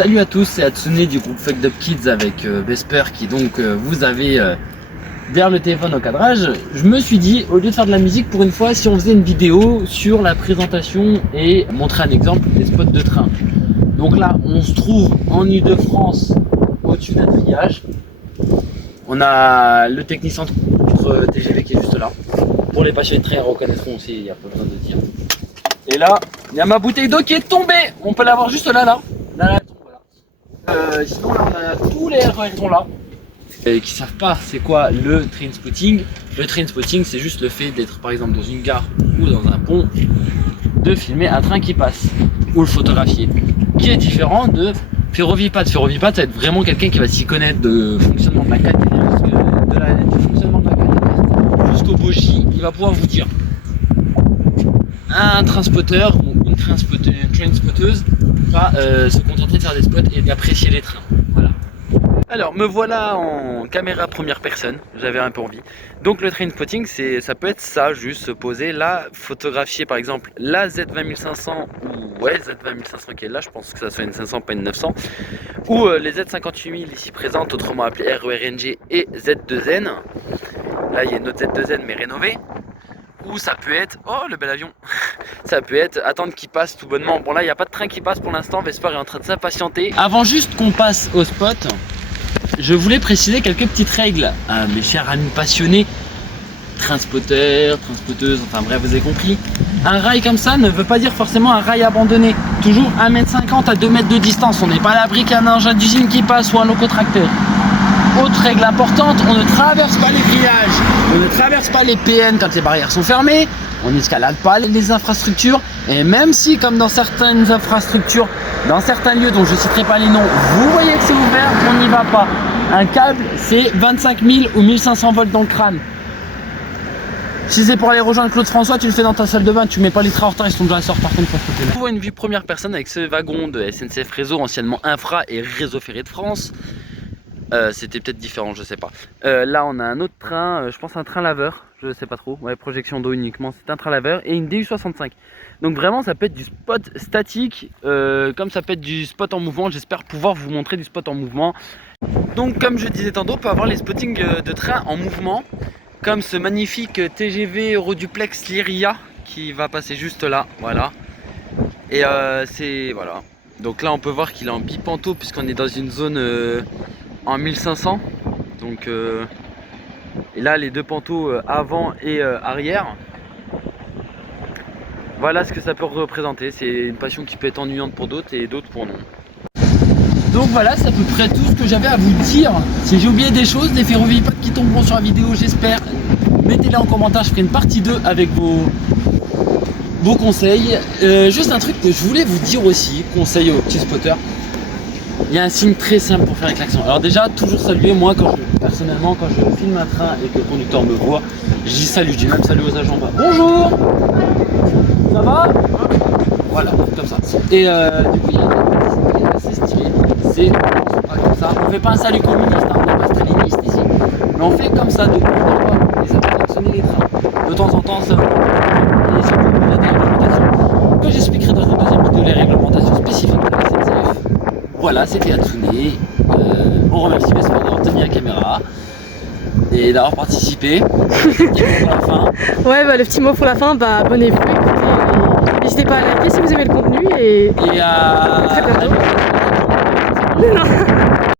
Salut à tous, c'est Hatsune du groupe Fucked Up Kids avec Vesper qui donc vous avez derrière le téléphone au cadrage. Je me suis dit, au lieu de faire de la musique, pour une fois, si on faisait une vidéo sur la présentation et montrer un exemple des spots de train. Donc là, on se trouve en Ile-de-France, au-dessus d'un triage. On a le Technicentre TGV qui est juste là. Pour les passionnés de train, ils reconnaîtront aussi, il n'y a pas besoin de dire. Et là, il y a ma bouteille d'eau qui est tombée. On peut la voir juste là. Là, sinon là on a tous les RER qui sont là et qui savent pas c'est quoi le train spotting. Le train spotting c'est juste le fait d'être par exemple dans une gare ou dans un pont, de filmer un train qui passe ou le photographier, qui est différent de Ferrovipad. Ferrovipad ça va être vraiment quelqu'un qui va s'y connaître de fonctionnement de la caténaire, du fonctionnement de la caténaire jusqu'au bogie. Il va pouvoir vous dire un train spotter ou une train spotteuse va se contenter de faire des spots et d'apprécier les trains. Voilà. Alors me voilà en caméra première personne, j'avais un peu envie. Donc le train spotting, ça peut être ça, juste se poser là, photographier par exemple la Z20500 ou Z20500 qui est là, je pense que ça soit une 500 pas une 900, ou les Z58000 ici présentes, autrement appelées RERNG et Z2N. Là il y a une autre Z2N mais rénovée. Ou ça peut être, oh le bel avion, ça peut être attendre qu'il passe tout bonnement. Bon là il n'y a pas de train qui passe pour l'instant, Vesper est en train de s'impatienter. Avant juste qu'on passe au spot, je voulais préciser quelques petites règles à mes chers amis passionnés, train spotter, train spotteuse, enfin bref vous avez compris. Un rail comme ça ne veut pas dire forcément un rail abandonné. Toujours 1,50 m à 2 mètres de distance, on n'est pas à l'abri qu'un engin d'usine qui passe ou un locotracteur. Autre règle importante, on ne traverse pas les grillages, on ne traverse pas les PN quand les barrières sont fermées, on n'escalade pas les infrastructures, et même si comme dans certaines infrastructures, dans certains lieux dont je ne citerai pas les noms, vous voyez que c'est ouvert, on n'y va pas. Un câble c'est 25 000 ou 1500 volts dans le crâne. Si c'est pour aller rejoindre Claude François, tu le fais dans ta salle de bain, tu mets pas les trains en retard, ils sont déjà à sortir par contre. On voit une vue première personne avec ce wagon de SNCF Réseau, anciennement Infra et Réseau Ferré de France. C'était peut-être différent, je sais pas. Là on a un autre train, je pense un train laveur, je sais pas trop, ouais, projection d'eau uniquement, c'est un train laveur et une DU65. Donc vraiment ça peut être du spot statique, comme ça peut être du spot en mouvement. J'espère pouvoir vous montrer du spot en mouvement. Donc comme je disais tantôt, on peut avoir les spottings de train en mouvement, comme ce magnifique TGV Euroduplex Lyria qui va passer juste là, voilà. Et c'est, voilà. Donc là on peut voir qu'il est en bipanto puisqu'on est dans une zone en 1500, donc et là les deux panneaux avant et arrière. Voilà ce que ça peut représenter. C'est une passion qui peut être ennuyante pour d'autres et d'autres pour non. Donc voilà, c'est à peu près tout ce que j'avais à vous dire. Si j'ai oublié des choses, des Ferrovipad qui tomberont sur la vidéo, j'espère, mettez-les en commentaire, je ferai une partie 2 avec vos conseils. Juste un truc que je voulais vous dire aussi, conseil aux petits spotters. Il y a un signe très simple pour faire un klaxon. Alors déjà, toujours saluer, moi personnellement quand je filme un train et que le conducteur me voit, je dis salut, je dis même salut aux agents. Bonjour. Ça va? Voilà, comme ça. Et du coup, il y a un signe assez stylé. C'est pas comme ça. On fait pas un salut communiste, hein, on n'est pas staliniste ici. Mais on fait comme ça, de pas. Et ça peut klaxonner les trains. De temps en temps, ça et c'est pour la réglementation. Que j'expliquerai dans une deuxième vidéo les réglementations spécifiques de la SNCF. Voilà, c'était Hatsune. On remercie Vesper d'avoir tenu la caméra et d'avoir participé. Petit mot pour la fin. Ouais, bah, le petit mot pour la fin, bah, abonnez-vous, écoutez, n'hésitez pas à liker si vous aimez le contenu et à très bientôt.